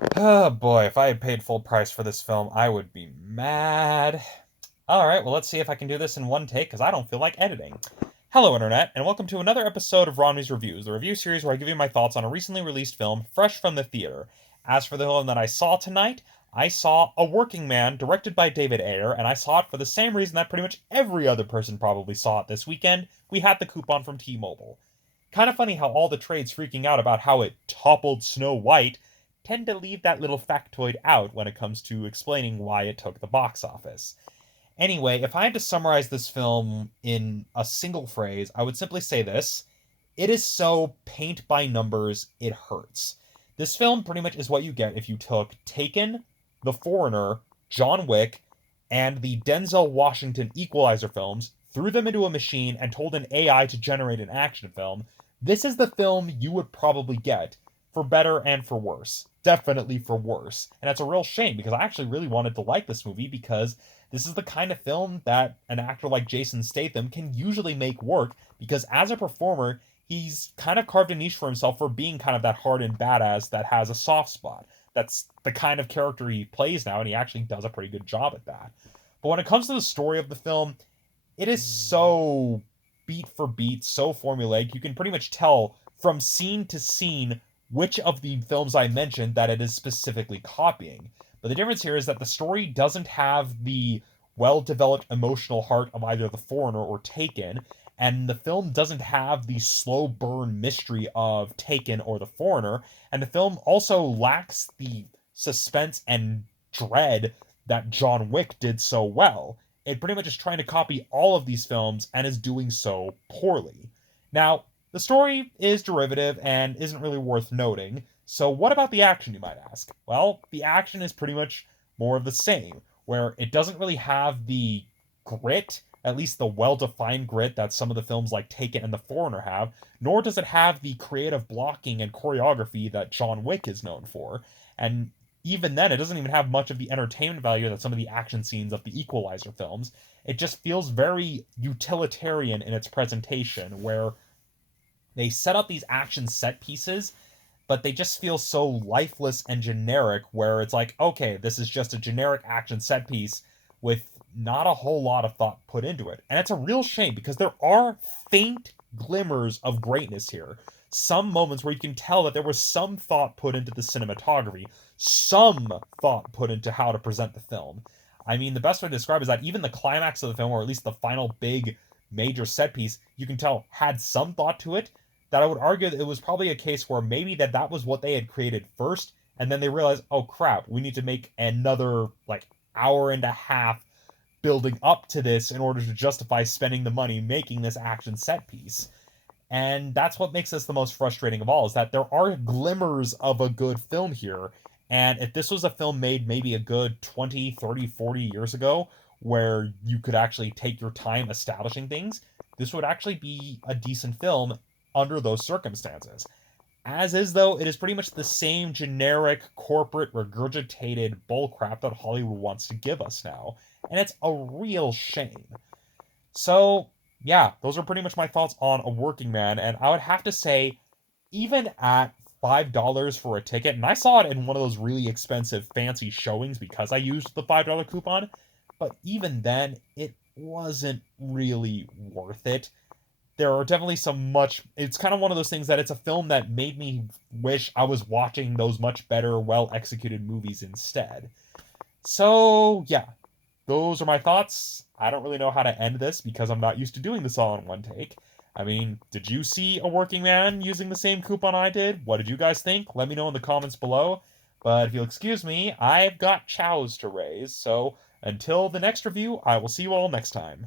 Oh boy, if I had paid full price for this film, I would be mad. Alright, well, let's see if I can do this in one take, because I don't feel like editing. Hello, Internet, and welcome to another episode of Romney's Reviews, the review series where I give you my thoughts on a recently released film, fresh from the theater. As for the film that I saw tonight, I saw A Working Man, directed by David Ayer, and I saw it for the same reason that pretty much every other person probably saw it this weekend. We had the coupon from T-Mobile. Kind of funny how all the trades freaking out about how it toppled Snow White tend to leave that little factoid out when it comes to explaining why it took the box office. Anyway, if I had to summarize this film in a single phrase, I would simply say this: it is so paint by numbers, it hurts. This film pretty much is what you get if you took Taken, The Foreigner, John Wick, and the Denzel Washington Equalizer films, threw them into a machine, and told an AI to generate an action film. This is the film you would probably get, for better and for worse. Definitely for worse. And that's a real shame because I actually really wanted to like this movie because this is the kind of film that an actor like Jason Statham can usually make work because as a performer, he's kind of carved a niche for himself for being kind of that hardened badass that has a soft spot. That's the kind of character he plays now, and he actually does a pretty good job at that. But when it comes to the story of the film, it is so beat for beat, so formulaic. You can pretty much tell from scene to scene which of the films I mentioned that it is specifically copying. But the difference here is that the story doesn't have the well developed emotional heart of either The Foreigner or Taken, and the film doesn't have the slow burn mystery of Taken or The Foreigner, and the film also lacks the suspense and dread that John Wick did so well. It pretty much is trying to copy all of these films and is doing so poorly. Now, the story is derivative and isn't really worth noting. So, what about the action, you might ask? Well, the action is pretty much more of the same, where it doesn't really have the grit, at least the well defined grit that some of the films like Taken and The Foreigner have, nor does it have the creative blocking and choreography that John Wick is known for. And even then, it doesn't even have much of the entertainment value that some of the action scenes of the Equalizer films. It just feels very utilitarian in its presentation, where they set up these action set pieces, but they just feel so lifeless and generic, where it's like, okay, this is just a generic action set piece with not a whole lot of thought put into it. And it's a real shame because there are faint glimmers of greatness here. Some moments where you can tell that there was some thought put into the cinematography, some thought put into how to present the film. I mean, the best way to describe it is that even the climax of the film, or at least the final big major set piece, you can tell had some thought to it, that I would argue that it was probably a case where maybe that was what they had created first, and then they realized, oh crap, we need to make another like hour and a half building up to this in order to justify spending the money making this action set piece. And that's what makes this the most frustrating of all, is that there are glimmers of a good film here. And if this was a film made maybe a good 20, 30, 40 years ago, where you could actually take your time establishing things, this would actually be a decent film under those circumstances. As is, though, it is pretty much the same generic corporate regurgitated bullcrap that Hollywood wants to give us now. And it's a real shame. So, yeah, those are pretty much my thoughts on A Working Man. And I would have to say, even at $5 for a ticket, and I saw it in one of those really expensive fancy showings because I used the $5 coupon, but even then, it wasn't really worth it. There are definitely some much, it's kind of one of those things that it's a film that made me wish I was watching those much better, well executed movies instead. So, yeah, those are my thoughts. I don't really know how to end this because I'm not used to doing this all in one take. I mean, did you see A Working Man using the same coupon I did? What did you guys think? Let me know in the comments below. But if you'll excuse me, I've got chows to raise, so until the next review, I will see you all next time.